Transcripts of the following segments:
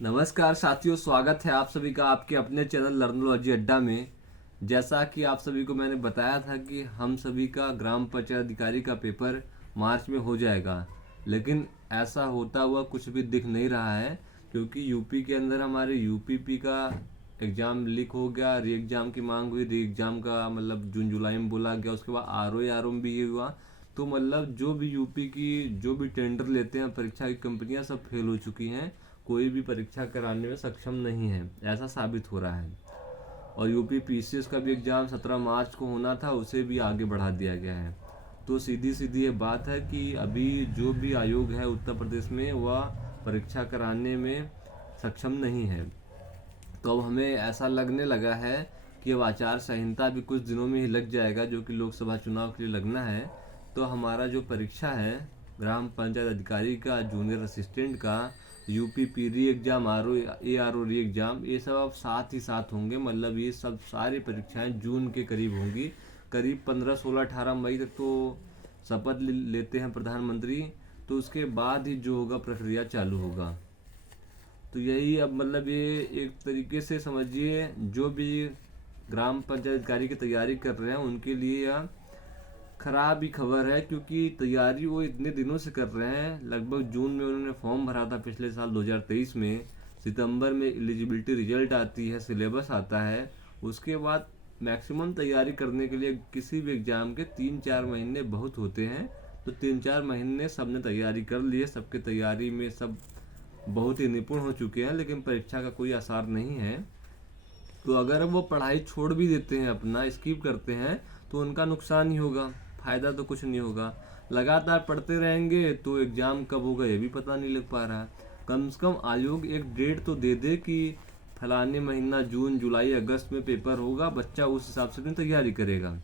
नमस्कार साथियों, स्वागत है आप सभी का आपके अपने चैनल लर्नोलॉजी अड्डा में। जैसा कि आप सभी को मैंने बताया था कि हम सभी का ग्राम पंचायत अधिकारी का पेपर मार्च में हो जाएगा, लेकिन ऐसा होता हुआ कुछ भी दिख नहीं रहा है, क्योंकि यूपी के अंदर हमारे यूपीपी का एग्ज़ाम लीक हो गया। री एग्ज़ाम की मांग हुई, री एग्ज़ाम का मतलब जून जुलाई में बोला गया। उसके बाद आर में भी ये हुआ। तो मतलब जो भी यूपी की जो भी टेंडर लेते हैं परीक्षा की कंपनियां सब फेल हो चुकी हैं, कोई भी परीक्षा कराने में सक्षम नहीं है, ऐसा साबित हो रहा है। और यूपी पीसीएस का भी एग्ज़ाम 17 मार्च को होना था, उसे भी आगे बढ़ा दिया गया है। तो सीधी सीधी ये बात है कि अभी जो भी आयोग है उत्तर प्रदेश में, वह परीक्षा कराने में सक्षम नहीं है। तो अब हमें ऐसा लगने लगा है कि अब आचार संहिता भी कुछ दिनों में ही लग जाएगा, जो कि लोकसभा चुनाव के लिए लगना है। तो हमारा जो परीक्षा है ग्राम पंचायत अधिकारी का, जूनियर असिस्टेंट का, यूपी पीरी एग्जाम, आर ओ री एग्जाम, ये सब अब साथ ही साथ होंगे। मतलब ये सब सारी परीक्षाएं जून के करीब होंगी। करीब 15, 16, 18 मई तक तो शपथ लेते हैं प्रधानमंत्री। तो उसके बाद ही जो होगा प्रक्रिया चालू होगा। तो यही अब मतलब ये एक तरीके से समझिए, जो भी ग्राम पंचायत अधिकारी की तैयारी कर रहे हैं उनके लिए यह खराब ही खबर है, क्योंकि तैयारी वो इतने दिनों से कर रहे हैं। लगभग जून में उन्होंने फॉर्म भरा था पिछले साल 2023 में। सितंबर में एलिजिबिलिटी रिजल्ट आती है, सिलेबस आता है। उसके बाद मैक्सिमम तैयारी करने के लिए किसी भी एग्ज़ाम के 3-4 महीने बहुत होते हैं। तो 3-4 महीने सबने तैयारी कर ली है, सबके तैयारी में सब बहुत ही निपुण हो चुके हैं, लेकिन परीक्षा का कोई आसार नहीं है। तो अगर वो पढ़ाई छोड़ भी देते हैं, अपना स्किप करते हैं, तो उनका नुकसान ही होगा, फायदा तो कुछ नहीं होगा। लगातार पढ़ते रहेंगे तो एग्जाम कब होगा ये भी पता नहीं लग पा रहा है। कम से कम आयोग एक डेट तो दे दे कि फलाने महीना जून जुलाई अगस्त में पेपर होगा, बच्चा उस हिसाब से अपनी तैयारी करेगा।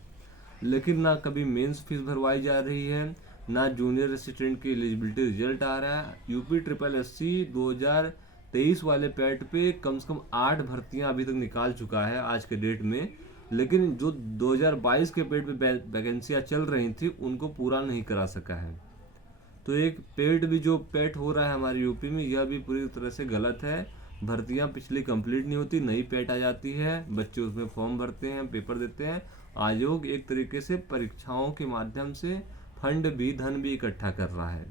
लेकिन ना कभी मेंस फीस भरवाई जा रही है, ना जूनियर असिस्टेंट की एलिजिबिलिटी रिजल्ट आ रहा है। यूपी ट्रिपल एस सी 2023 वाले पैट पे कम से कम 8 भर्तियां अभी तक निकाल चुका है आज के डेट में, लेकिन जो 2022 के पेट पे वैकेंसियां चल रही थी उनको पूरा नहीं करा सका है। तो एक पेट भी जो पेट हो रहा है हमारे यूपी में, यह भी पूरी तरह से गलत है। भर्तियां पिछली कंप्लीट नहीं होती, नई पेट आ जाती है, बच्चे उसमें फॉर्म भरते हैं, पेपर देते हैं। आयोग एक तरीके से परीक्षाओं के माध्यम से फंड भी, धन भी इकट्ठा कर रहा है।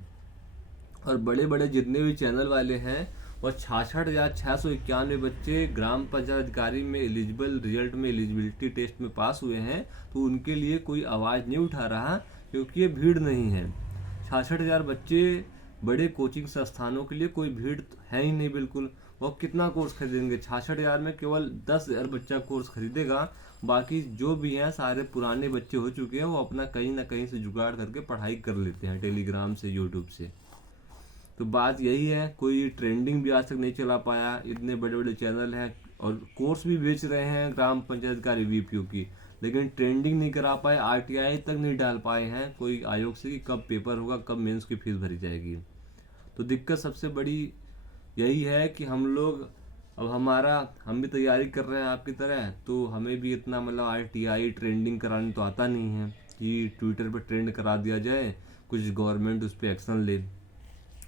और बड़े बड़े जितने भी चैनल वाले हैं, वह 66,691 बच्चे ग्राम पंचायत अधिकारी में एलिजिबल रिजल्ट में एलिजिबिलिटी टेस्ट में पास हुए हैं। तो उनके लिए कोई आवाज़ नहीं उठा रहा, क्योंकि ये भीड़ नहीं है। 66,000 बच्चे बड़े कोचिंग संस्थानों के लिए कोई भीड़ है ही नहीं बिल्कुल। वो कितना कोर्स खरीदेंगे? 66,000 में केवल 10,000 बच्चा कोर्स खरीदेगा। बाकी जो भी हैं सारे पुराने बच्चे हो चुके हैं, वो अपना कहीं ना कहीं से जुगाड़ करके पढ़ाई कर लेते हैं, टेलीग्राम से, यूट्यूब से। तो बात यही है, कोई ट्रेंडिंग भी आज तक नहीं चला पाया। इतने बड़े बड़े चैनल हैं और कोर्स भी बेच रहे हैं ग्राम पंचायत अधिकारी वीपीओ की, लेकिन ट्रेंडिंग नहीं करा पाए, आरटीआई तक नहीं डाल पाए हैं कोई आयोग से कि कब पेपर होगा, कब मेंस की फीस भरी जाएगी। तो दिक्कत सबसे बड़ी यही है कि हम लोग, अब हम भी तैयारी कर रहे हैं आपकी तरह, तो हमें भी इतना मतलब आरटीआई ट्रेंडिंग कराने तो आता नहीं है कि ट्विटर पर ट्रेंड करा दिया जाए, कुछ गवर्नमेंट उस पर एक्शन ले।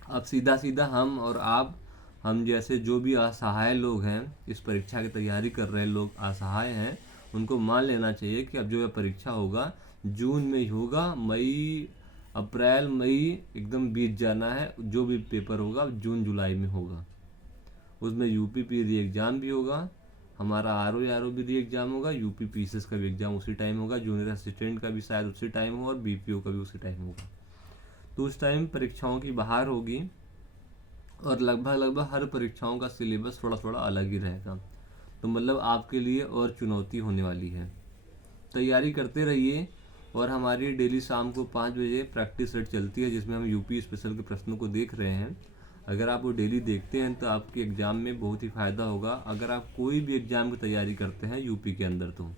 अब सीधा सीधा हम और आप, हम जैसे जो भी असहाय लोग हैं, इस परीक्षा की तैयारी कर रहे लोग असहाय हैं, उनको मान लेना चाहिए कि अब जो यह परीक्षा होगा जून में ही होगा। मई, अप्रैल, मई एकदम बीत जाना है। जो भी पेपर होगा जून जुलाई में होगा। उसमें यूपी पी री एग्ज़ाम भी होगा, हमारा आर ओ भी री एग्ज़ाम होगा, यूपी पीसीएस का भी एग्ज़ाम उसी टाइम होगा, जूनियर असिस्टेंट का भी शायद उसी टाइम होगा, और बीपीओ का भी उसी टाइम होगा। तो उस टाइम परीक्षाओं की बहार होगी, और लगभग हर परीक्षाओं का सिलेबस थोड़ा थोड़ा अलग ही रहेगा। तो मतलब आपके लिए और चुनौती होने वाली है। तैयारी करते रहिए। और हमारी डेली शाम को 5 बजे प्रैक्टिस सेट चलती है, जिसमें हम यूपी स्पेशल के प्रश्नों को देख रहे हैं। अगर आप वो डेली देखते हैं तो आपके एग्ज़ाम में बहुत ही फ़ायदा होगा, अगर आप कोई भी एग्ज़ाम की तैयारी करते हैं यूपी के अंदर तो।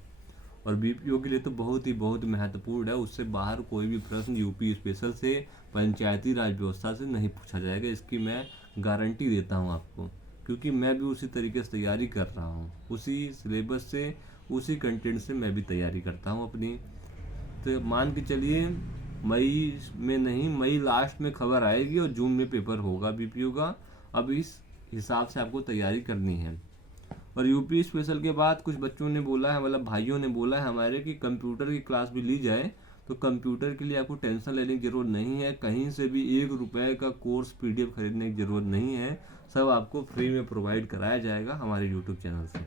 और बीपीओ के लिए तो बहुत महत्वपूर्ण है। उससे बाहर कोई भी प्रश्न यूपी स्पेशल से, पंचायती राज व्यवस्था से नहीं पूछा जाएगा, इसकी मैं गारंटी देता हूँ आपको, क्योंकि मैं भी उसी तरीके से तैयारी कर रहा हूँ, उसी सिलेबस से, उसी कंटेंट से मैं भी तैयारी करता हूँ अपनी। तो मान के चलिए मई में नहीं, मई लास्ट में खबर आएगी और जून में पेपर होगा बीपीओ का। अब इस हिसाब से आपको तैयारी करनी है। और यूपी स्पेशल के बाद कुछ बच्चों ने बोला है, मतलब भाइयों ने बोला है हमारे, कि कंप्यूटर की क्लास भी ली जाए। तो कंप्यूटर के लिए आपको टेंशन लेने की ज़रूरत नहीं है, कहीं से भी 1 रुपए का कोर्स PDF खरीदने की ज़रूरत नहीं है, सब आपको फ्री में प्रोवाइड कराया जाएगा हमारे यूट्यूब चैनल से।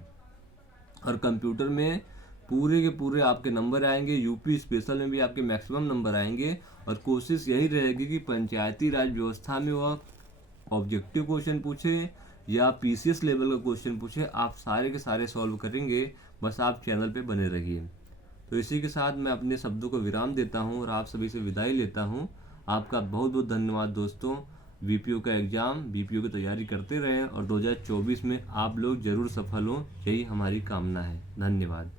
और कंप्यूटर में पूरे के पूरे आपके नंबर आएंगे, यूपी स्पेशल में भी आपके मैक्सिमम नंबर आएंगे। और कोशिश यही रहेगी कि पंचायती राज व्यवस्था में वह ऑब्जेक्टिव क्वेश्चन पूछे या PCS लेवल का क्वेश्चन पूछे, आप सारे के सारे सॉल्व करेंगे। बस आप चैनल पे बने रहिए। तो इसी के साथ मैं अपने शब्दों को विराम देता हूँ और आप सभी से विदाई लेता हूँ। आपका बहुत बहुत धन्यवाद दोस्तों। BPO का एग्ज़ाम, BPO की तैयारी करते रहें और 2024 में आप लोग ज़रूर सफल हों, यही हमारी कामना है। धन्यवाद।